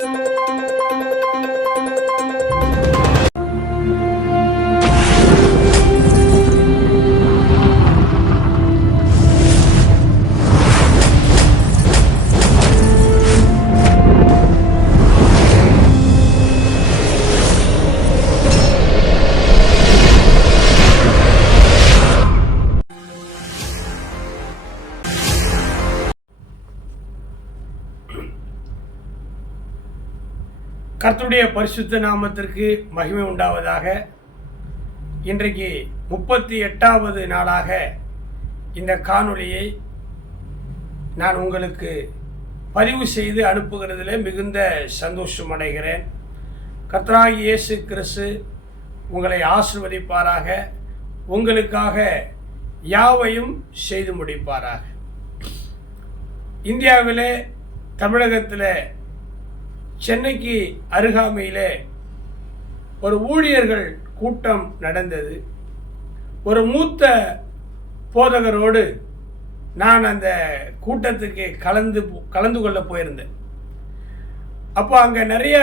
you. கர்த்தருடைய பரிசுத்த நாமத்திற்கு மகிமை உண்டாவதாக. இன்றைக்கு முப்பத்தி எட்டாவது நாளாக இந்த காணொளியை நான் உங்களுக்கு பதிவு செய்து அனுப்புகிறதுல மிகுந்த சந்தோஷம் அடைகிறேன். கர்த்தராகி இயேசு கிறிஸ்து உங்களை ஆசிர்வதிப்பாராக. உங்களுக்காக யாவையும் செய்து முடிப்பாராக. இந்தியாவிலே தமிழகத்தில் சென்னைக்கு அருகாமையிலே ஒரு ஊழியர்கள் கூட்டம் நடந்தது. ஒரு மூத்த போதகரோடு நான் அந்த கூட்டத்துக்கு கலந்து கலந்து கொள்ள போயிருந்தேன். அப்போ அங்கே நிறைய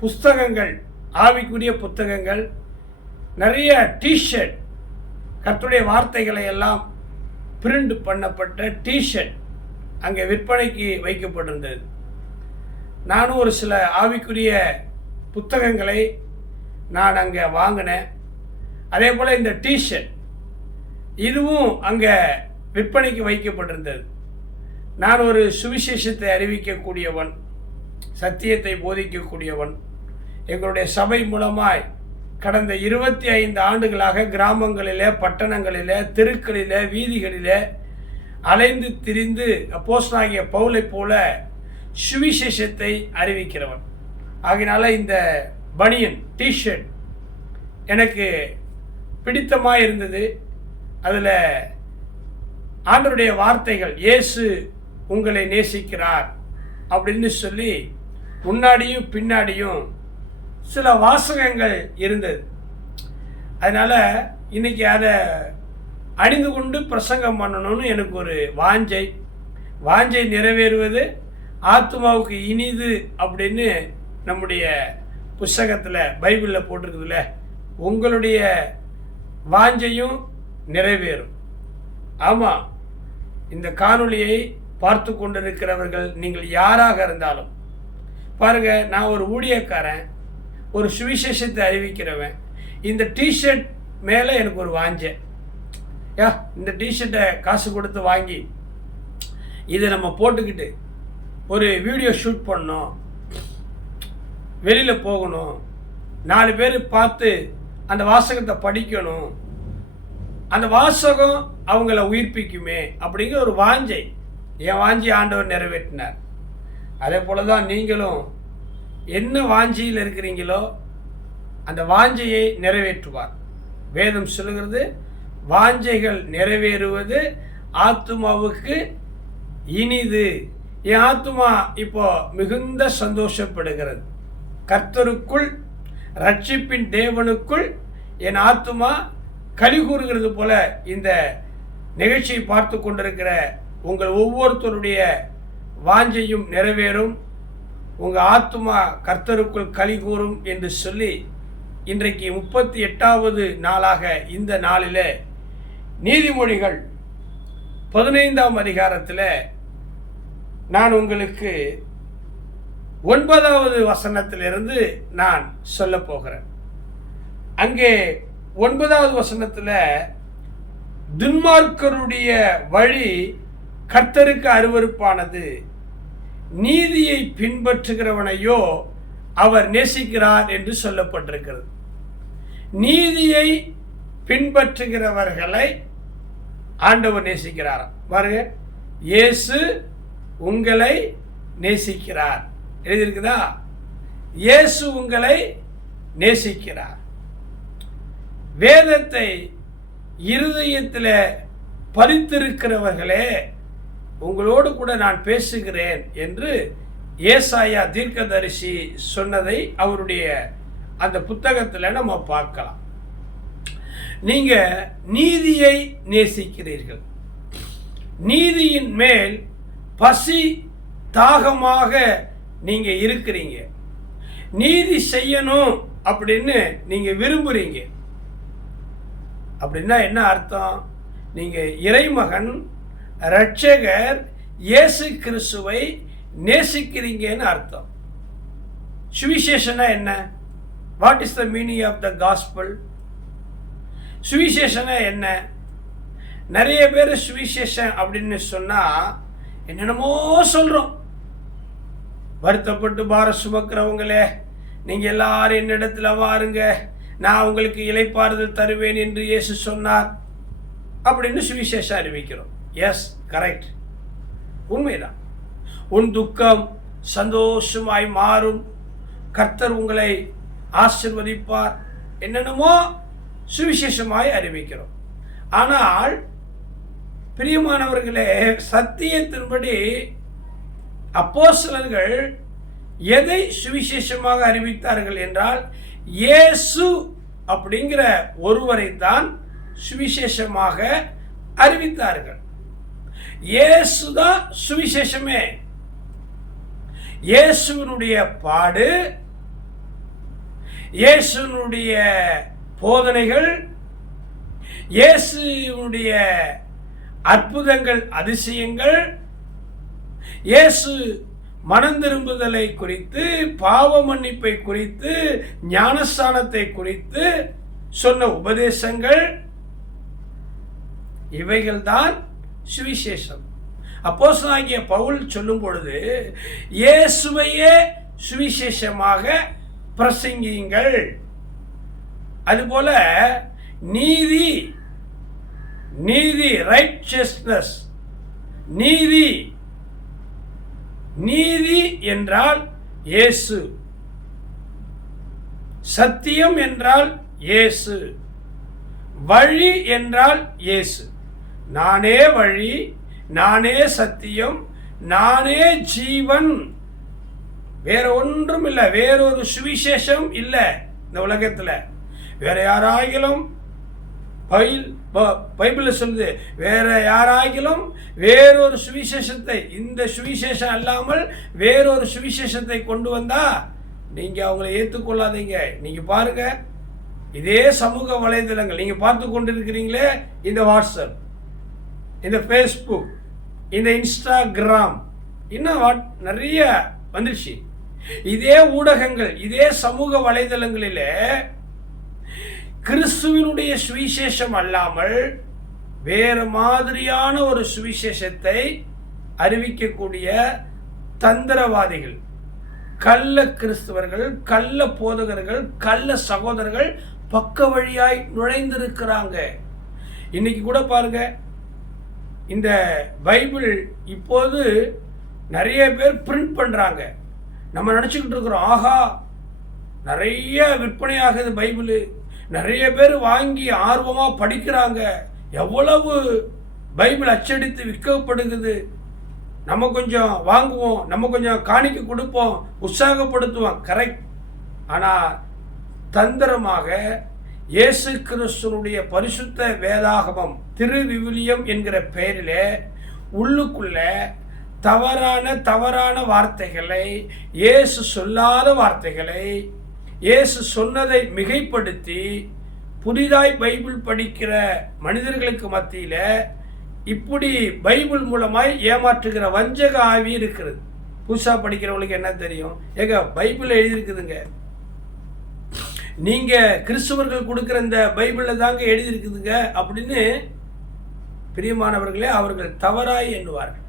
புஸ்தகங்கள் ஆவிக்குரிய புத்தகங்கள் நிறைய டிஷர்ட் கத்துடைய வார்த்தைகளை எல்லாம் பிரிண்ட் பண்ணப்பட்ட டிஷர்ட் அங்கே விற்பனைக்கு வைக்கப்பட்டிருந்தது. நானும் ஒரு சில ஆவிக்குரிய புத்தகங்களை நான் அங்கே வாங்கினேன். அதே போல் இந்த டிஷர்ட் இதுவும் அங்கே விற்பனைக்கு வைக்கப்பட்டிருந்தது. நான் ஒரு சுவிசேஷத்தை அறிவிக்கக்கூடியவன் சத்தியத்தை போதிக்கக்கூடியவன். எங்களுடைய சபை மூலமாய் கடந்த இருபத்தி ஐந்து ஆண்டுகளாக கிராமங்களிலே பட்டணங்களிலே தெருக்களிலே வீதிகளிலே அலைந்து திரிந்து அப்போஸ்தலனாகிய பவுலை போல சுவிசேஷத்தை அறிவிக்கிறவன். ஆகினால இந்த பனியன் டிஷர்ட் எனக்கு பிடித்தமாக இருந்தது அதில் ஆண்டருடைய வார்த்தைகள் இயேசு உங்களை நேசிக்கிறார் அப்படின்னு சொல்லி முன்னாடியும் பின்னாடியும் சில வாசகங்கள் இருந்தது. அதனால் இன்னைக்கு அதை அணிந்து கொண்டு பிரசங்கம் பண்ணணும்னு எனக்கு ஒரு வாஞ்சை. வாஞ்சை நிறைவேறுவது ஆத்மாவுக்கு இனிது அப்படின்னு நம்முடைய புஸ்தகத்தில் பைபிளில் போட்டிருக்குதுல்ல. உங்களுடைய வாஞ்சையும் நிறைவேறும். ஆமாம் இந்த காணொளியை பார்த்து கொண்டிருக்கிறவர்கள் நீங்கள் யாராக இருந்தாலும் பாருங்கள் நான் ஒரு ஊழியக்காரன் ஒரு சுவிசேஷத்தை அறிவிக்கிறவன். இந்த டிஷர்ட் மேலே எனக்கு ஒரு வாஞ்சை. யா இந்த டிஷர்ட்டை காசு கொடுத்து வாங்கி இதை நம்ம போட்டுக்கிட்டு ஒரு வீடியோ ஷூட் பண்ணணும் வெளியில் போகணும். நாலு பேர் பார்த்து அந்த வாசகத்தை படிக்கணும். அந்த வாசகம் அவங்கள உயிர்ப்பிக்குமே அப்படிங்கிற ஒரு வாஞ்சை. என் வாஞ்சி ஆண்டவர் நிறைவேற்றினார். அதே போல தான் நீங்களும் என்ன வாஞ்சியில் இருக்கிறீங்களோ அந்த வாஞ்சையை நிறைவேற்றுவார். வேதம் சொல்லுகிறது வாஞ்சைகள் நிறைவேறுவது ஆத்மாவுக்கு இனிது. என் ஆத்மா இப்போ மிகுந்த சந்தோஷப்படுகிறது. கர்த்தருக்குள் ரட்சிப்பின் தேவனுக்குள் என் ஆத்மா கழி கூறுகிறது போல இந்த நிகழ்ச்சியை பார்த்து கொண்டிருக்கிற உங்கள் ஒவ்வொருத்தருடைய வாஞ்சையும் நிறைவேறும். உங்கள் ஆத்மா கர்த்தருக்குள் கழி கூறும் என்று சொல்லி இன்றைக்கு முப்பத்தி எட்டாவது நாளாக இந்த நாளில் நீதிமொழிகள் பதினைந்தாம் அதிகாரத்தில் நான் உங்களுக்கு ஒன்பதாவது வசனத்திலிருந்து நான் சொல்ல போகிறேன். அங்கே ஒன்பதாவது வசனத்தில் துன்மார்க்கருடைய வழி கர்த்தருக்கு அருவருப்பானது. நீதியை பின்பற்றுகிறவனையோ அவர் நேசிக்கிறார் என்று சொல்லப்பட்டிருக்கிறது. நீதியை பின்பற்றுகிறவர்களை ஆண்டவர் நேசிக்கிறாராம். பாருங்க இயேசு உங்களை நேசிக்கிறார். எழுதியிருக்குதா? இயேசு உங்களை நேசிக்கிறார். வேதத்தை இருதயத்தில் பறித்திருக்கிறவர்களே உங்களோடு கூட நான் பேசுகிறேன் என்று ஏசாயா தீர்க்கதரிசி சொன்னதை அவருடைய அந்த புத்தகத்தில் நம்ம பார்க்கலாம். நீங்கள் நீதியை நேசிக்கிறீர்கள். நீதியின் மேல் பசி தாகமாக நீங்கள் இருக்கிறீங்க. நீதி செய்யணும் அப்படின்னு நீங்கள் விரும்புகிறீங்க அப்படின்னா என்ன அர்த்தம்? நீங்கள் இறைமகன் ரட்சகர் இயேசு கிறிஸ்துவை நேசிக்கிறீங்கன்னு அர்த்தம். சுவிசேஷனா என்ன? What is the meaning of the gospel சுவிசேஷனா என்ன? நிறைய பேர் சுவிசேஷம் அப்படின்னு சொன்னால் என்னென்னமோ சொல்கிறோம் வருத்தப்பட்டு பார சுமக்கிறவங்களே நீங்கள் எல்லாரும் என்னிடத்தில் வாருங்க. நான் உங்களுக்கு இலைப்பாறுதல் தருவேன் என்று இயேசு சொன்னார். அப்படின்னு சுவிசேஷம் அறிவிக்கிறோம். எஸ் கரெக்ட் உண்மைதான். உன் துக்கம் சந்தோஷமாய் மாறும். கர்த்தர் உங்களை ஆசிர்வதிப்பார். என்னென்னமோ சுவிசேஷமாய் அறிவிக்கிறோம். ஆனால் பிரியமானவர்களே சத்தியத்தின்படி அப்போஸ்தலர்கள் எதை சுவிசேஷமாக அறிவித்தார்கள் என்றால் இயேசு அப்படிங்கிற ஒருவரை தான் சுவிசேஷமாக அறிவித்தார்கள். இயேசு தான் சுவிசேஷமே. இயேசுவினுடைய பாடு இயேசுனுடைய போதனைகள் இயேசுனுடைய அற்புதங்கள் அதிசயங்கள். இயேசு மனம் திரும்புதலை குறித்து பாவ மன்னிப்பை குறித்து ஞானஸ்தானத்தை குறித்து சொன்ன உபதேசங்கள். இவைகள்தான் சுவிசேஷம். அப்போஸ்தலனாகிய பவுல் சொல்லும் பொழுது இயேசுவையே சுவிசேஷமாக பிரசங்கியுங்கள். அதுபோல நீதி நீதி ரைட்சஸ்னஸ் நீதி. நீதி என்றால் இயேசு. சத்தியம் என்றால் இயேசு. வழி என்றால் இயேசு. நானே வழி நானே சத்தியம் நானே ஜீவன். வேற ஒன்றும் இல்லை வேறொரு சுவிசேஷம் இல்லை இந்த உலகத்தில். வேற யாராகிலும் பைல் பைபிளில் சொல்லுது வேற யாராகிலும் வேறொரு சுவிசேஷத்தை இந்த சுவிசேஷம் அல்லாமல் வேறொரு சுவிசேஷத்தை கொண்டு வந்தா நீங்கள் அவங்கள ஏற்றுக்கொள்ளாதீங்க நீங்கள் பாருங்க இதே சமூக வலைதளங்கள் நீங்கள் பார்த்து கொண்டிருக்கிறீங்களே இந்த வாட்ஸ்அப் இந்த ஃபேஸ்புக் இந்த இன்ஸ்டாகிராம் இன்னும் வாட் நிறைய வந்துடுச்சு இதே ஊடகங்கள் இதே சமூக வலைதளங்களிலே கிறிஸ்துவினுடைய சுவிசேஷம் அல்லாமல் வேறு மாதிரியான ஒரு சுவிசேஷத்தை அறிவிக்கக்கூடிய தந்திரவாதிகள் கள்ள கிறிஸ்தவர்கள் கள்ள போதகர்கள் கள்ள சகோதரர்கள் பக்க வழியாய் நுழைந்திருக்கிறாங்க. இன்னைக்கு கூட பாருங்க இந்த பைபிள் இப்போது நிறைய பேர் பிரிண்ட் பண்ணுறாங்க நம்ம நினச்சிக்கிட்டு இருக்கிறோம் ஆஹா நிறைய விற்பனையாகுது பைபிள். நிறைய பேர் வாங்கி ஆர்வமாக படிக்கிறாங்க. எவ்வளவு பைபிள் அச்சடித்து விற்கப்படுகிறது. நம்ம கொஞ்சம் வாங்குவோம் நம்ம கொஞ்சம் காணிக்க கொடுப்போம் உற்சாகப்படுத்துவோம். கரெக்ட் ஆனால் தந்திரமாக இயேசு கிறிஸ்தனுடைய பரிசுத்த வேதாகமம் திருவிவிலியம் என்கிற பெயரிலே உள்ளுக்குள்ள தவறான தவறான வார்த்தைகளை இயேசு சொல்லாத வார்த்தைகளை இயேசு சொன்னதை மிகைப்படுத்தி புதிதாய் பைபிள் படிக்கிற மனிதர்களுக்கு மத்தியில் இப்படி பைபிள் மூலமாய் ஏமாற்றுகிற வஞ்சக ஆவி இருக்கிறது. புதுசாக படிக்கிறவங்களுக்கு என்ன தெரியும்? ஏங்க பைபிள் எழுதியிருக்குதுங்க. நீங்க கிறிஸ்துவர்கள் கொடுக்குற இந்த பைபிளில் தாங்க எழுதியிருக்குதுங்க அப்படின்னு பிரியமானவர்களே அவர்கள் தவறாய் எண்ணுவார்கள்.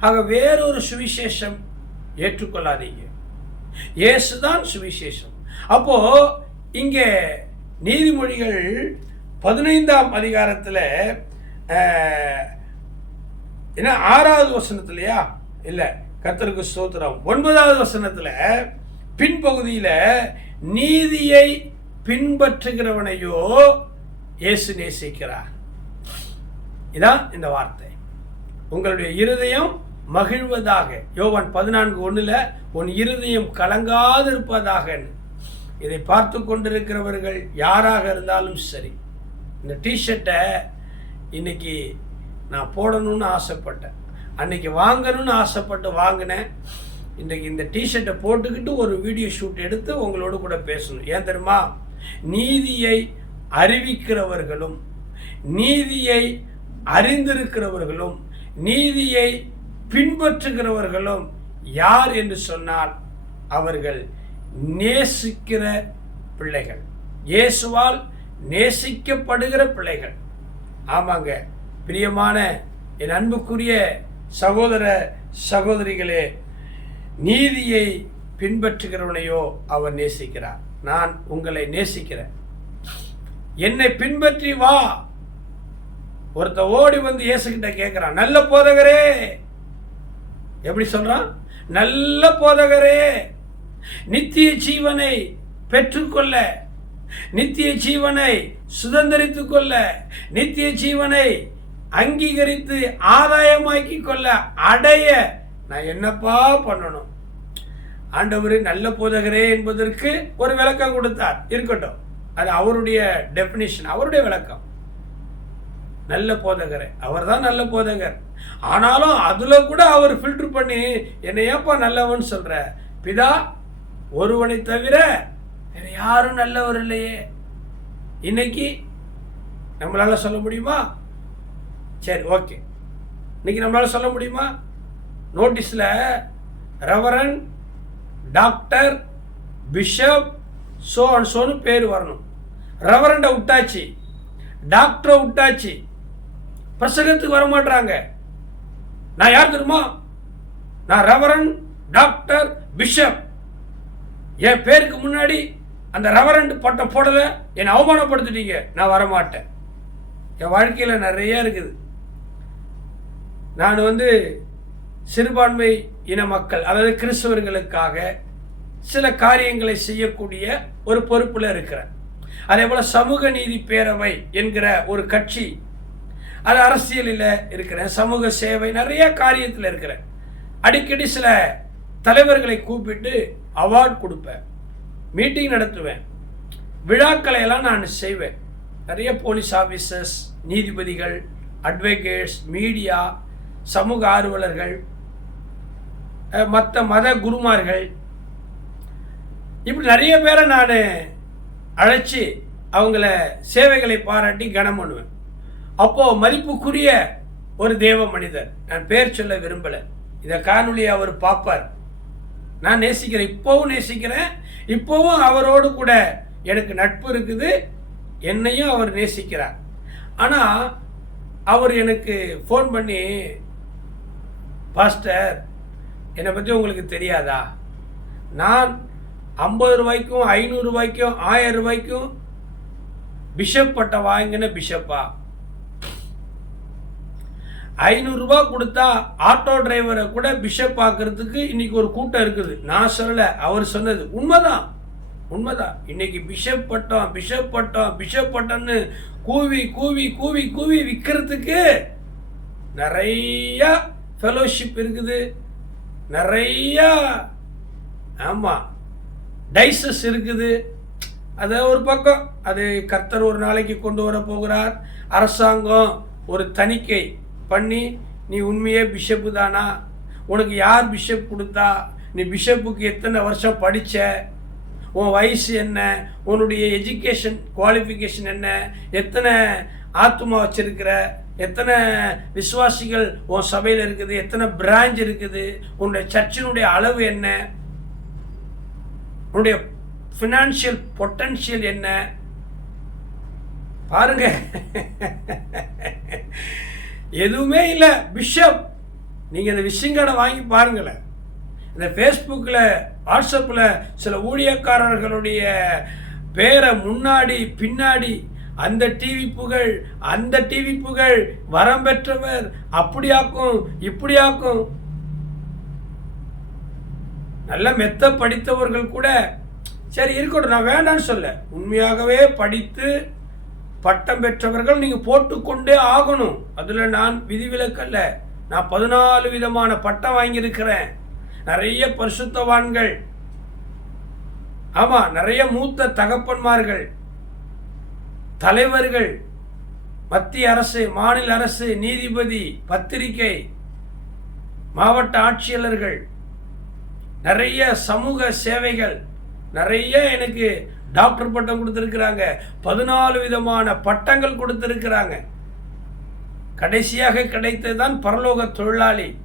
ஆக வேறொரு சுவிசேஷம் ஏற்றுக்கொள்ளாதீங்க. இயேசுதான் சுவிசேஷம். அப்போ இங்கே நீதிமொழிகள் பதினைந்தாம் அதிகாரத்தில் என்ன ஆறாவது வசனத்திலையா? இல்லை கத்தருக்கு ஸ்தோத்திரம். ஒன்பதாவது வசனத்தில் பின்பகுதியில் நீதியை பின்பற்றுகிறவனையோ இயேசு நேசிக்கிறார். இதான் இந்த வார்த்தை. உங்களுடைய இருதயம் மகிழ்வதாக யோவான் பதினான்கு ஒன்றில் உன் இருதயம் கலங்காது இருப்பதாக இதை பார்த்து கொண்டிருக்கிறவர்கள் யாராக இருந்தாலும் சரி இந்த டிஷர்ட்டை இன்னைக்கு நான் போடணும்னு ஆசைப்பட்டேன். அன்னைக்கு வாங்கணும்னு ஆசைப்பட்டு வாங்கினேன். இன்றைக்கு இந்த டிஷர்ட்டை போட்டுக்கிட்டு ஒரு வீடியோ ஷூட் எடுத்து உங்களோட கூட பேசணும். ஏன் தெரியுமா? நீதியை அறிவிக்கிறவர்களும் நீதியை அறிந்திருக்கிறவர்களும் நீதியை பின்பற்றுகிறவர்களும் யார் என்று சொன்னால் அவர்கள் நேசிக்கிற பிள்ளைகள். இயேசுவால் நேசிக்கப்படுகிற பிள்ளைகள். ஆமாங்க. பிரியமான என் அன்புக்குரிய சகோதர சகோதரிகளே நீதியை பின்பற்றுகிறவனையோ அவர் நேசிக்கிறார். நான் உங்களை நேசிக்கிறேன். என்னை பின்பற்றி வா. ஒருத்த ஓடி வந்து இயேசுகிட்ட கேட்கிறான் நல்ல போதகரே. எப்படி சொல்றான்? நல்ல போதகரே. நித்திய ஜீவனை பெற்றுக்கொள்ள நித்திய ஜீவனை சுதந்திரித்து கொள்ள நித்திய ஜீவனை அங்கீகரித்து ஆதாயமாக்கி கொள்ள அடைய நான் என்னப்பா பண்ணணும்? ஆண்டவர் நல்ல போதகரே என்பதற்கு ஒரு விளக்கம் கொடுத்தார். இருக்கட்டும். அது அவருடைய டெபினிஷன் அவருடைய விளக்கம். நல்ல போதகர். அவர் தான் நல்ல போதகர். ஆனாலும் அதுல கூட அவர் ஃபில்டர் பண்ணி என்னை ஏப்பா நல்லவன் சொல்ற? பிதா ஒருவனை தவிர வேற யாரும் நல்லவர் இல்லையே. இன்னைக்கு நம்மளால் சொல்ல முடியுமா? சரி ஓகே. இன்னைக்கு நம்மளால் சொல்ல முடியுமா? நோட்டீஸில் reverend doctor bishop so and சோன்னு பேர் வரணும். ரெவரண்டை விட்டாச்சு டாக்டரை விட்டாச்சு பிரசங்கத்துக்கு வர மாட்டாங்க நான் யார் தெரியுமா? நான் ரெவரன் டாக்டர் பிஷப். என் பேருக்கு முன்னாடி அந்த ரெவரண்ட் பட்டம் போடல. என்னை அவமானப்படுத்திட்டீங்க. நான் வரமாட்டேன். என் வாழ்க்கையில் நிறைய இருக்குது. நான் வந்து சிறுபான்மை இன மக்கள் அதாவது கிறிஸ்தவர்களுக்காக சில காரியங்களை செய்யக்கூடிய ஒரு பொறுப்பில் இருக்கிறேன். அதே போல் சமூக நீதி பேரவை என்கிற ஒரு கட்சி அது அரசியலில் இருக்கிறேன். சமூக சேவை நிறைய காரியத்தில் இருக்கிறேன். அடிக்கடி சில தலைவர்களை கூப்பிட்டு அவார்ட் கொடுப்பேன். மீட்டிங் நடத்துவேன். விழாக்களை எல்லாம் நான் செய்வேன். நிறைய போலீஸ் ஆஃபீஸர்ஸ் நீதிபதிகள் அட்வொகேட்ஸ் மீடியா சமூக ஆர்வலர்கள் மற்ற மத குருமார்கள். இப்படி நிறைய பேரை நான் அழைச்சி அவங்கள சேவைகளை பாராட்டி கனம் பண்ணுவேன். அப்போது மதிப்புக்குரிய ஒரு தேவ மனிதர். நான் பேர் சொல்ல விரும்பலை. இதை காணொலியை அவர் பார்ப்பார். நான் நேசிக்கிறேன் இப்போவும் நேசிக்கிறேன் இப்போவும் அவரோடு கூட எனக்கு நட்பு இருக்குது என்னையும் அவர் நேசிக்கிறார். ஆனால் அவர் எனக்கு ஃபோன் பண்ணி பாஸ்டர் என்னை பற்றி உங்களுக்கு தெரியாதா? நான் ஐம்பது ரூபாய்க்கும் ஐநூறுரூவாய்க்கும் ஆயிரம் ரூபாய்க்கும் பிஷப் பட்டம் வாங்கின பிஷப்பா? ஐநூறுரூவா கொடுத்தா ஆட்டோ டிரைவரை கூட பிஷப் பார்க்கறதுக்கு இன்னைக்கு ஒரு கூட்டம் இருக்குது. நான் சொல்லலை அவர் சொன்னது உண்மைதான். உண்மைதான். இன்னைக்கு பிஷப் பட்டம் பிஷப் பட்டம் பிஷப் பட்டம்னு கூவி கூவி கூவி கூவி விற்கிறதுக்கு நிறையா ஃபெலோஷிப் இருக்குது. நிறையா ஆமாம் டைசஸ் இருக்குது. அது ஒரு பக்கம். அது கர்த்தர் ஒரு நாளைக்கு கொண்டு வர போகிறார். அரசாங்கம் ஒரு தணிக்கை. பண்ணி நீ உண்மையே பிஷப்பு தானா? உனக்கு யார் பிஷப் கொடுத்தா? நீ பிஷப்புக்கு எத்தனை வருஷம் படித்த உன் வயசு என்ன? உன்னுடைய எஜுகேஷன் குவாலிஃபிகேஷன் என்ன? எத்தனை ஆத்மா வச்சிருக்கிற? எத்தனை விசுவாசிகள் உன் சபையில் இருக்குது? எத்தனை பிரான்ச் இருக்குது? உன்னுடைய சர்ச்சினுடைய அளவு என்ன? உன்னுடைய ஃபினான்ஷியல் பொட்டன்ஷியல் என்ன? பாருங்க. எதுவுமே இல்லை. பிஷப். நீங்கள் இந்த விஷயங்களை வாங்கி பாருங்களேன். இந்த ஃபேஸ்புக்கில் வாட்ஸ்அப்பில் சில ஊழியக்காரர்களுடைய பேரை முன்னாடி பின்னாடி அந்த டிவி புகழ் அந்த டிவி புகழ் வரம் பெற்றவர் அப்படியாக்கும் இப்படியாக்கும். நல்ல மெத்த படித்தவர்கள் கூட சரி இருக்கட்டும் நான் வேண்டான்னு சொல்ல. உண்மையாகவே படித்து பட்டம் பெற்றவர்கள் நீங்கள் போட்டுக்கொண்டே ஆகணும். அதில் நான் விதிவிலக்கல்ல. நான் பதினாலு விதமான பட்டம் வாங்கியிருக்கிறேன். நிறைய பரிசுத்தவான்கள். ஆமாம் நிறைய மூத்த தகப்பன்மார்கள் தலைவர்கள் மத்திய அரசு மாநில அரசு நீதிபதி பத்திரிகை மாவட்ட ஆட்சியாளர்கள் நிறைய சமூக சேவைகள் நிறைய எனக்கு டாக்டர் பட்டம் கொடுத்துருக்குறாங்க. பதினாலு விதமான பட்டங்கள் கொடுத்துருக்குறாங்க. கடைசியாக கிடைத்ததுதான் பரலோக தொழிலாளி.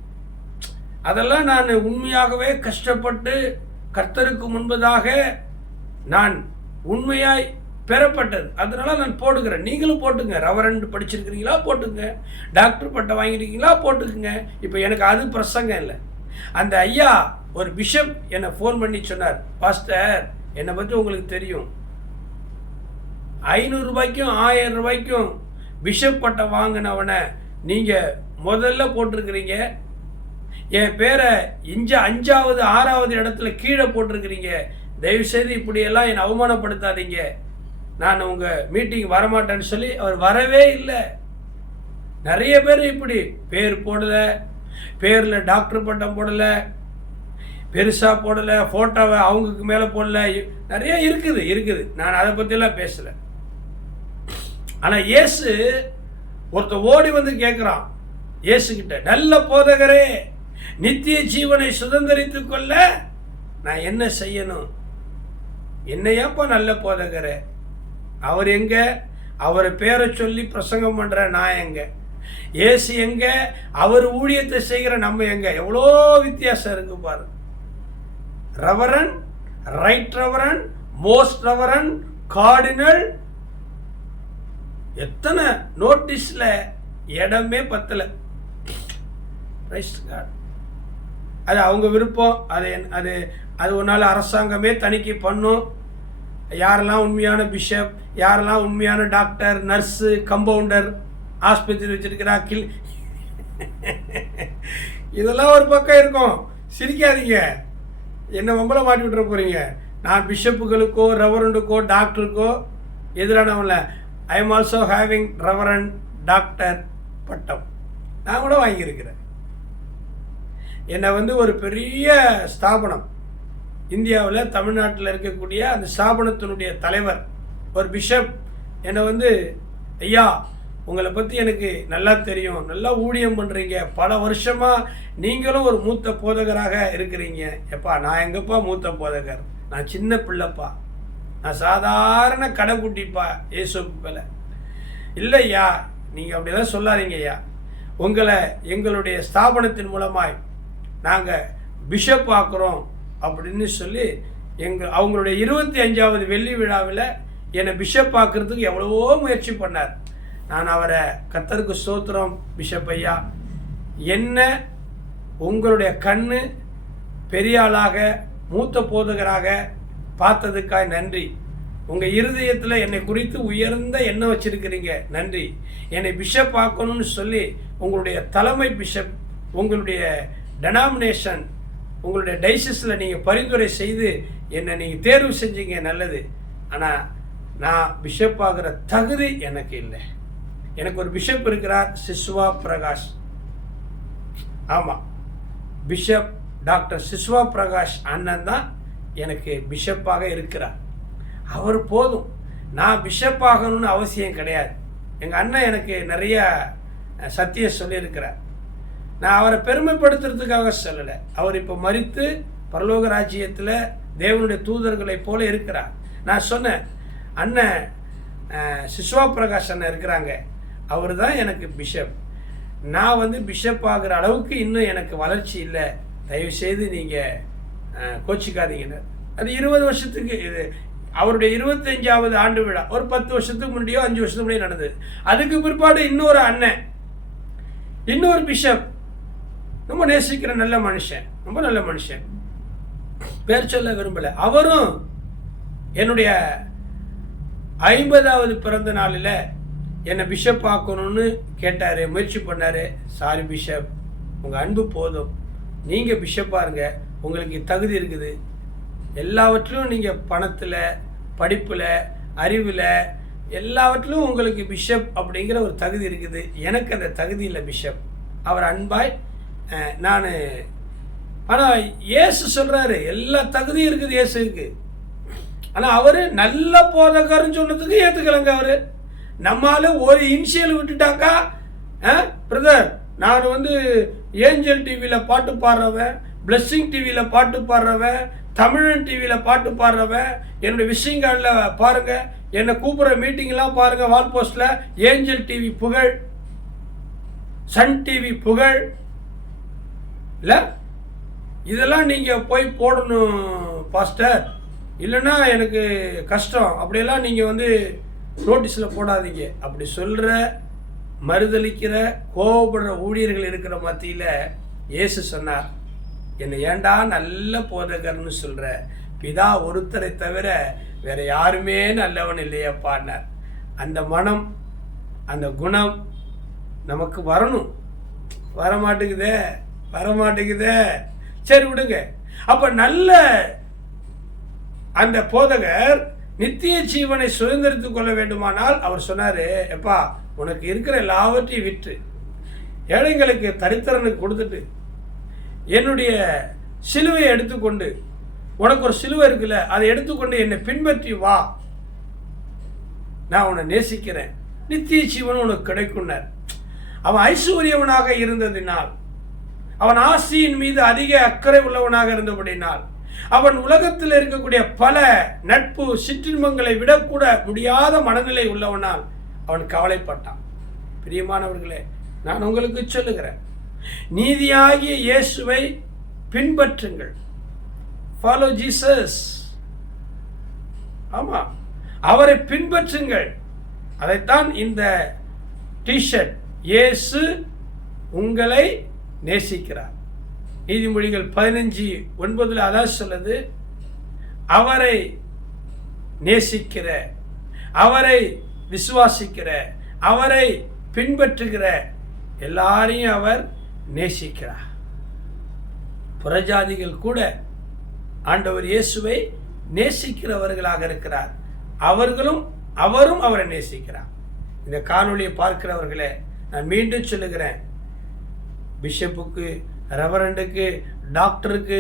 அதெல்லாம் நான் உண்மையாகவே கஷ்டப்பட்டு கர்த்தருக்கு முன்பதாக நான் உண்மையாய் பெறப்பட்டது. அதனால நான் போட்டுக்கிறேன். நீங்களும் போட்டுங்க. ரவரண்ட் படிச்சிருக்கிறீங்களா? போட்டுங்க. டாக்டர் பட்டம் வாங்கியிருக்கீங்களா? போட்டுக்குங்க. இப்போ எனக்கு அது பிரசங்கம் இல்லை. அந்த ஐயா ஒரு பிஷப் என்னை ஃபோன் பண்ணி சொன்னார். பாஸ்டர் என்னை பற்றி உங்களுக்கு தெரியும். ஐநூறுரூபாய்க்கும் ஆயிரம் ரூபாய்க்கும் பிஷப் பட்டம் வாங்கினவனை நீங்கள் முதல்ல போட்டிருக்கிறீங்க. என் பேரை இஞ்ச அஞ்சாவது ஆறாவது இடத்துல கீழே போட்டிருக்கிறீங்க. தயவுசெய்து இப்படியெல்லாம் என்னை அவமானப்படுத்தாதீங்க. நான் உங்கள் மீட்டிங் வரமாட்டேன்னு சொல்லி அவர் வரவே இல்லை. நிறைய பேர் இப்படி பேர் போடலை பேரில் டாக்டர் பட்டம் போடலை பெருசாக போடலை ஃபோட்டோவை அவங்களுக்கு மேலே போடல. நிறைய இருக்குது இருக்குது. நான் அதை பற்றிலாம் பேசலை. ஆனால் இயேசு ஒருத்த ஓடி வந்து கேட்குறான் இயேசுக்கிட்ட நல்ல போதகரே நித்திய ஜீவனை சுதந்திரித்து கொள்ள நான் என்ன செய்யணும்? என்னையாப்பா நல்ல போதகரே? அவர் எங்க? அவர் பேரை சொல்லி பிரசங்கம் பண்ணுற நான் எங்க? ஏசு எங்க? அவர் ஊழியத்தை செய்கிற நம்ம எங்க? எவ்வளோ வித்தியாசம் இருக்கு பாரு. Reverend right reverend most reverend cardinal எத்தனை நோட்டீஸில் இடமே பத்தல. அது அவங்க விருப்பம். அது அது அது ஒரு நாள் அரசாங்கமே தணிக்கை பண்ணும். யாரெல்லாம் உண்மையான பிஷப் யாரெல்லாம் உண்மையான டாக்டர் நர்ஸு கம்பவுண்டர் ஆஸ்பத்திரி வச்சிருக்கிறா கில் இதெல்லாம் ஒரு பக்கம் இருக்கும். சிரிக்காதீங்க. என்ன உங்களை மாட்டி விட்டுற போகிறீங்க நான் பிஷப்புகளுக்கோ ரெவரண்டுக்கோ டாக்டருக்கோ எதிரானவன்ல I am also having reverend doctor பட்டம். நான் கூட வாங்கியிருக்கிறேன். என்னை வந்து ஒரு பெரிய ஸ்தாபனம். இந்தியாவில் தமிழ்நாட்டில் இருக்கக்கூடிய அந்த ஸ்தாபனத்தினுடைய தலைவர் ஒரு பிஷப். என்னை வந்து ஐயா உங்களை பற்றி எனக்கு நல்லா தெரியும். நல்லா ஊழியம் பண்ணுறீங்க பல வருஷமாக நீங்களும் ஒரு மூத்த போதகராக இருக்கிறீங்க. எப்பா நான் எங்கப்பா மூத்த போதகர்? நான் சின்ன பிள்ளைப்பா. நான் சாதாரண கடைக்குட்டிப்பா இயேசு மேலே. இல்லையா? நீங்கள் அப்படிதான் சொல்லாதீங்க ஐயா உங்களை எங்களுடைய ஸ்தாபனத்தின் மூலமாய் நாங்கள் பிஷப் ஆக்குறோம் அப்படின்னு சொல்லி எங்கள் அவங்களுடைய இருபத்தி அஞ்சாவது வெள்ளி விழாவில் என்னை பிஷப் ஆக்குறதுக்கு எவ்வளவோ முயற்சி பண்ணார். நான் அவரை கத்தருக்கு சோத்திரம் பிஷப் ஐயா. என்ன உங்களுடைய கண்ணு பெரியாளாக மூத்த போதகராக பார்த்ததுக்காய் நன்றி. உங்கள் இருதயத்தில் என்னை குறித்து உயர்ந்த எண்ணம் வச்சுருக்கிறீங்க நன்றி. என்னை பிஷப் ஆக்கணும்னு சொல்லி உங்களுடைய தலைமை பிஷப் உங்களுடைய டெனாமினேஷன் உங்களுடைய டைசிஸில் நீங்கள் பரிந்துரை செய்து என்னை நீங்கள் தேர்வு செஞ்சீங்க நல்லது. ஆனால் நான் பிஷப் ஆகிற தகுதி எனக்கு இல்லை. எனக்கு ஒரு பிஷப் இருக்கிறார் சிஸ்வா பிரகாஷ். ஆமாம் பிஷப் டாக்டர் சிஸ்வா பிரகாஷ் அண்ணன் தான் எனக்கு பிஷப்பாக இருக்கிறார். அவர் போதும். நான் பிஷப் ஆகணும்னு அவசியம் கிடையாது. எங்கள் அண்ணன் எனக்கு நிறைய சத்தியம் சொல்லியிருக்கிறார். நான் அவரை பெருமைப்படுத்துறதுக்காக சொல்லலை. அவர் இப்போ மறித்து பரலோக ராஜ்யத்தில் தேவனுடைய தூதர்களைப் போல இருக்கிறார். நான் சொன்னேன் அண்ணன் சிஸ்வா பிரகாஷ் அண்ணன் இருக்கிறாங்க. அவர் தான் எனக்கு பிஷப் நான் வந்து பிஷப் ஆகிற அளவுக்கு இன்னும் எனக்கு வளர்ச்சி இல்லை. தயவுசெய்து நீங்கள் கோச்சிக்காதீங்கன்னு அது இருபது வருஷத்துக்கு இது அவருடைய இருபத்தஞ்சாவது ஆண்டு விழா ஒரு பத்து வருஷத்துக்கு முன்னாடியோ அஞ்சு வருஷத்துக்கு முன்னாடியோ நடந்தது. அதுக்கு பிற்பாடு இன்னொரு அண்ணன் இன்னொரு பிஷப் ரொம்ப நேசிக்கிற நல்ல மனுஷன் ரொம்ப நல்ல மனுஷன். பேர் சொல்ல விரும்பலை. அவரும் என்னுடைய ஐம்பதாவது பிறந்த நாளில் என்னை பிஷப் ஆக்கணும்னு கேட்டார் முயற்சி பண்ணார். சாரி பிஷப் உங்கள் அன்பு போதும். நீங்கள் பிஷப்பாக இருங்க. உங்களுக்கு தகுதி இருக்குது. எல்லாவற்றிலும் நீங்கள் பணத்தில் படிப்பில் அறிவில் எல்லாவற்றிலும் உங்களுக்கு பிஷப் அப்படிங்கிற ஒரு தகுதி இருக்குது. எனக்கு அந்த தகுதி இல்லை பிஷப் அவர் அன்பாய் நான் ஆனால் ஏசு சொல்கிறாரு எல்லா தகுதியும் இருக்குது இயேசுக்கு. ஆனால் அவர் நல்ல போதகர்னு சொன்னதுக்கு ஏற்றுக்கலங்க அவர். நம்மால ஒரு இனிஷியல் விட்டுட்டாக்கா பிரதர் நான் வந்து ஏஞ்சல் டிவியில் பாட்டு பாடுறவன் பிளஸ்ஸிங் டிவியில் பாட்டு பாடுறவன் தமிழன் டிவியில் பாட்டு பாடுறவன் என்னுடைய விஷயங்களில் பாருங்க என்னை கூப்பிட்ற மீட்டிங்லாம் பாருங்க வால் போஸ்டில் ஏஞ்சல் டிவி புகழ் சன் டிவி புகழ் இல்லை? இதெல்லாம் நீங்கள் போய் போடணும் பாஸ்டர் இல்லைன்னா எனக்கு கஷ்டம். அப்படியெல்லாம் நீங்கள் வந்து நோட்டீஸில் போடாதீங்க. அப்படி சொல்கிற மறுதளிக்கிற கோவப்படுற ஊழியர்கள் இருக்கிற மத்தியில் இயேசு சொன்னார் என்னை ஏண்டா நல்ல போதகர்னு சொல்கிற பிதா ஒருத்தரை தவிர வேற யாருமே நல்லவன் இல்லையப்பான்னார் அந்த மனம் அந்த குணம் நமக்கு வரணும். வர மாட்டேங்குதே வர மாட்டேங்குதே சரி விடுங்க. அப்போ நல்ல அந்த போதகர் நித்திய ஜீவனை சுதந்திரித்துக் கொள்ள வேண்டுமானால் அவர் சொன்னார் எப்பா உனக்கு இருக்கிற எல்லாவற்றையும் விற்று ஏழைங்களுக்கு தரித்திரனுக்கு கொடுத்துட்டு என்னுடைய சிலுவையை எடுத்துக்கொண்டு உனக்கு ஒரு சிலுவை இருக்குல்ல அதை எடுத்துக்கொண்டு என்னை பின்பற்றி வா. நான் உன்னை நேசிக்கிறேன். நித்திய ஜீவன் உனக்கு கிடைக்குன்னர் அவன் ஐஸ்வர்யவனாக இருந்ததினால் அவன் ஆசியின் மீது அதிக அக்கறை உள்ளவனாக இருந்தபடினால் அவன் உலகத்தில் இருக்கக்கூடிய பல நட்பு சிற்றின்பங்களை விடக்கூட முடியாத மனநிலை உள்ளவனால் அவன் கவலைப்பட்டான். பிரியமானவர்களே நான் உங்களுக்கு சொல்லுகிறேன். நீதியாகிய இயேசுவை பின்பற்றுங்கள். ஃபாலோ ஜீசஸ் ஆமா அவரை பின்பற்றுங்கள். அதைத்தான் இந்த டிஷர்ட் இயேசு உங்களை நேசிக்கிறார். நீதிமொழிகள் பதினஞ்சு ஒன்பதுல அதான் சொல்லுது அவரை நேசிக்கிற அவரை விசுவாசிக்கிற அவரை பின்பற்றுகிற எல்லாரையும் அவர் நேசிக்கிறார். புறஜாதிகள் கூட ஆண்டவர் இயேசுவை நேசிக்கிறவர்களாக இருக்கிறார். அவர்களும் அவரும் அவரை நேசிக்கிறார். இந்த காணொளியை பார்க்கிறவர்களே நான் மீண்டும் சொல்லுகிறேன் பிஷப்புக்கு ரெவரண்டுக்கு டாக்டருக்கு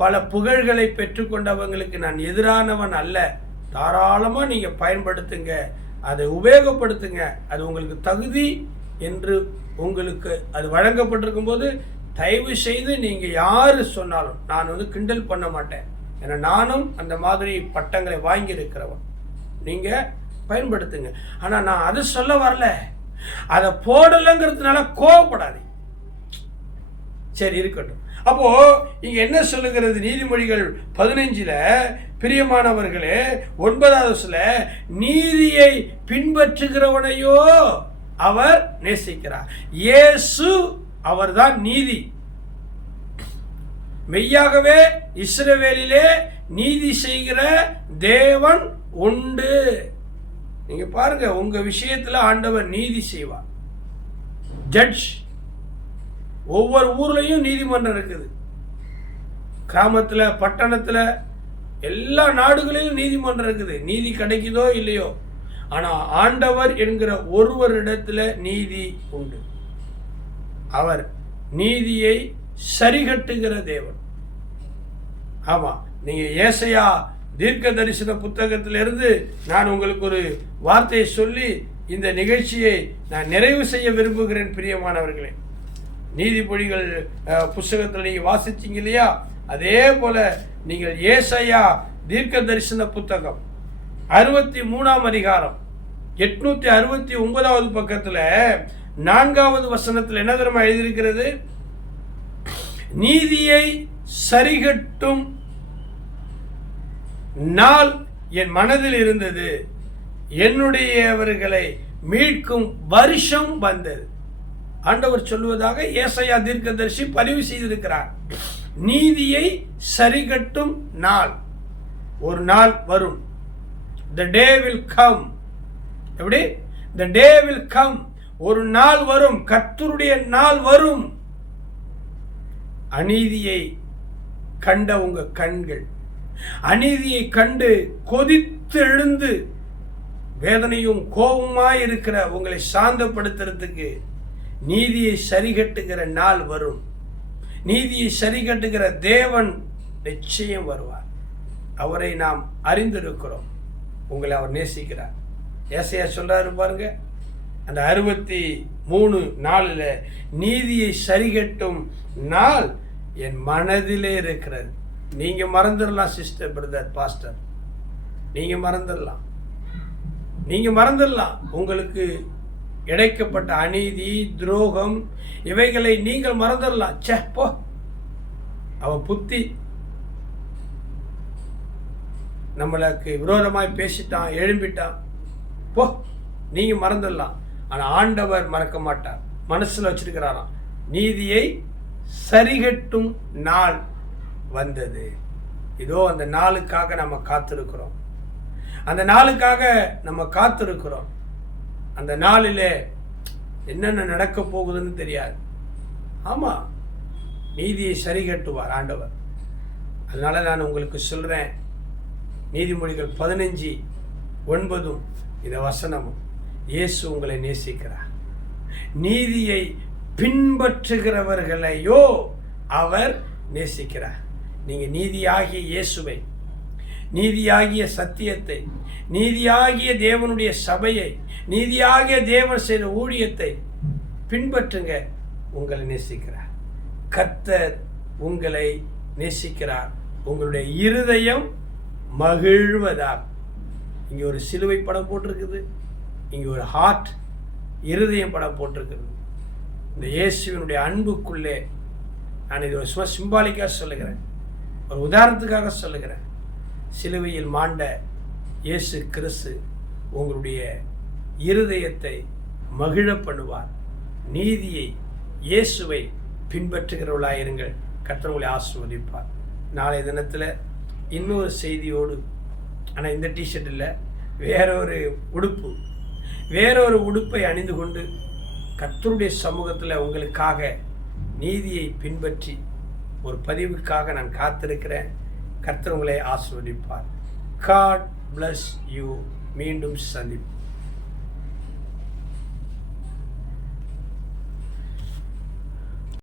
பல புகழ்களை பெற்றுக்கொண்டவங்களுக்கு நான் எதிரானவன் அல்ல. தாராளமாக நீங்கள் பயன்படுத்துங்க. அதை உபயோகப்படுத்துங்க. அது உங்களுக்கு தகுதி என்று உங்களுக்கு அது வழங்கப்பட்டிருக்கும் போது தயவு செய்து நீங்கள் யார் சொன்னாலும் நான் வந்து கிண்டல் பண்ண மாட்டேன். ஏன்னா நானும் அந்த மாதிரி பட்டங்களை வாங்கியிருக்கிறவன். நீங்கள் பயன்படுத்துங்க. ஆனால் நான் அது சொல்ல வரல. அதை போடலைங்கிறதுனால கோவப்படாது சரி இருக்கட்டும். அப்போது இங்கே என்ன சொல்லுகிறது நீதிமொழிகள் பதினஞ்சில் பிரியமானவர்களே ஒன்பதாவது நீதியை பின்பற்றுகிறவனையோ அவர் நேசிக்கிறார். இயேசு அவர்தான் நீதி. மெய்யாகவே இஸ்ரவேலிலே நீதி செய்கிற தேவன் உண்டு. நீங்க பாருங்க உங்க விஷயத்துல ஆண்டவர் நீதி செய்வார். ஜட்ஜ் ஒவ்வொரு ஊர்லேயும் நீதிமன்றம் இருக்குது. கிராமத்தில் பட்டணத்தில் எல்லா நாடுகளிலும் நீதிமன்றம் இருக்குது. நீதி கிடைக்குதோ இல்லையோ. ஆனால் ஆண்டவர் என்கிற ஒருவரிடத்தில் நீதி உண்டு. அவர் நீதியை சரிகட்டுகிற தேவன். ஆமாம் நீங்கள் ஏசையா தீர்க்க தரிசன புத்தகத்திலிருந்து நான் உங்களுக்கு ஒரு வார்த்தையை சொல்லி இந்த நிகழ்ச்சியை நான் நிறைவு செய்ய விரும்புகிறேன் பிரியமானவர்களே. நீதிபொழிகள் புஸ்தகத்தில் நீங்கள் வாசிச்சிங்க இல்லையா? அதே போல நீங்கள் ஏசையா தீர்க்க தரிசன புத்தகம் அறுபத்தி மூணாம் அதிகாரம் எட்நூத்தி அறுபத்தி ஒன்பதாவது பக்கத்தில் நான்காவது வசனத்தில் என்ன தரமா எழுதியிருக்கிறது? நீதியை சரிகட்டும் நாள் என் மனதில் இருந்தது என்னுடையவர்களை மீட்கும் வருஷம் வந்தது. ஆண்டவர் சொல்லுவதாக ஏசையா தீர்க்கதரிசி பதிவு செய்திருக்கிறார். நீதியை சரிகட்டும் நாள். ஒரு நாள் வரும். த டே வில் கம் எப்படி? த டே வில் கம் ஒரு நாள் வரும். கர்த்தருடைய நாள் வரும். அநீதியை கண்ட உங்க கண்கள். அநீதியை கண்டு கொதித்து எழுந்து வேதனையும் கோபமாய் இருக்கிற உங்களை சாந்தப்படுத்துறதுக்கு நீதியை சரிகட்டுகிற நாள் வரும். நீதியை சரிகட்டுகிற தேவன் நிச்சயம் வருவார். அவரை நாம் அறிந்திருக்கிறோம். உங்களை அவர் நேசிக்கிறார். ஏசையா சொல்கிறாரு பாருங்க அந்த அறுபத்தி மூணு நாளில் நீதியை சரிகட்டும் நாள் என் மனதிலே இருக்கிறது. நீங்கள் மறந்துடலாம் சிஸ்டர் பிரதர் பாஸ்டர். நீங்கள் மறந்துடலாம். நீங்கள் மறந்துடலாம். உங்களுக்கு இழைக்கப்பட்ட அநீதி துரோகம் இவைகளை நீங்கள் மறந்துடலாம். ச்சே போ. அவன் புத்தி நம்மளுக்கு விரோதமாய் பேசிட்டான் எழும்பிட்டான். போ நீங்க மறந்துடலாம். ஆனால் ஆண்டவர் மறக்க மாட்டார். மனசில் வச்சிருக்கிறாராம். நீதியை சரிகட்டும் நாள் வந்தது. இதோ அந்த நாளுக்காக நம்ம காத்திருக்கிறோம். அந்த நாளுக்காக நம்ம காத்திருக்கிறோம். அந்த நாளில் என்னென்ன நடக்க போகுதுன்னு தெரியாது. ஆமாம் நீதியை சரி கட்டுவார் ஆண்டவர். அதனால் நான் உங்களுக்கு சொல்கிறேன் நீதிமொழிகள் பதினஞ்சு ஒன்பதும் இந்த வசனமும் இயேசு உங்களை நேசிக்கிறார். நீதியை பின்பற்றுகிறவர்களையோ அவர் நேசிக்கிறார். நீங்கள் நீதியாகிய இயேசுவை நீதியாகிய சத்தியத்தை நீதியாகிய தேவனுடைய சபையை நீதியாகிய தேவன் செய்த ஊழியத்தை பின்பற்றுங்க உங்களை நேசிக்கிறார். கத்தர் உங்களை நேசிக்கிறார். உங்களுடைய இருதயம் மகிழ்வதாக இங்கே ஒரு சிலுவை படம் போட்டிருக்குது. இங்கே ஒரு ஹார்ட் இருதயம் படம் போட்டிருக்குது. இந்த இயேசுவினுடைய அன்புக்குள்ளே நான் இது ஒரு சும்மா சிம்பாலிக்காக சொல்லுகிறேன். ஒரு உதாரணத்துக்காக சொல்லுகிறேன். சிலுவையில் மாண்ட இயேசு கிறிஸ்து உங்களுடைய இருதயத்தை மகிழ பண்ணுவார். நீதியை இயேசுவை பின்பற்றுகிறவர்களாயிருங்கள். கர்த்தர் ஆசிர்வதிப்பார். நாளைய தினத்தில் இன்னொரு செய்தியோடு ஆனால் இந்த டிஷர்ட் இல்லை வேறொரு உடுப்பு. வேறொரு உடுப்பை அணிந்து கொண்டு கத்தருடைய சமூகத்தில் உங்களுக்காக நீதியை பின்பற்றி ஒரு பதிவுக்காக நான் காத்திருக்கிறேன். கர்த்தர் உங்களை ஆசிர்வதிப்பார். காட் பிளஸ் யூ மீண்டும் சந்திப்போம்.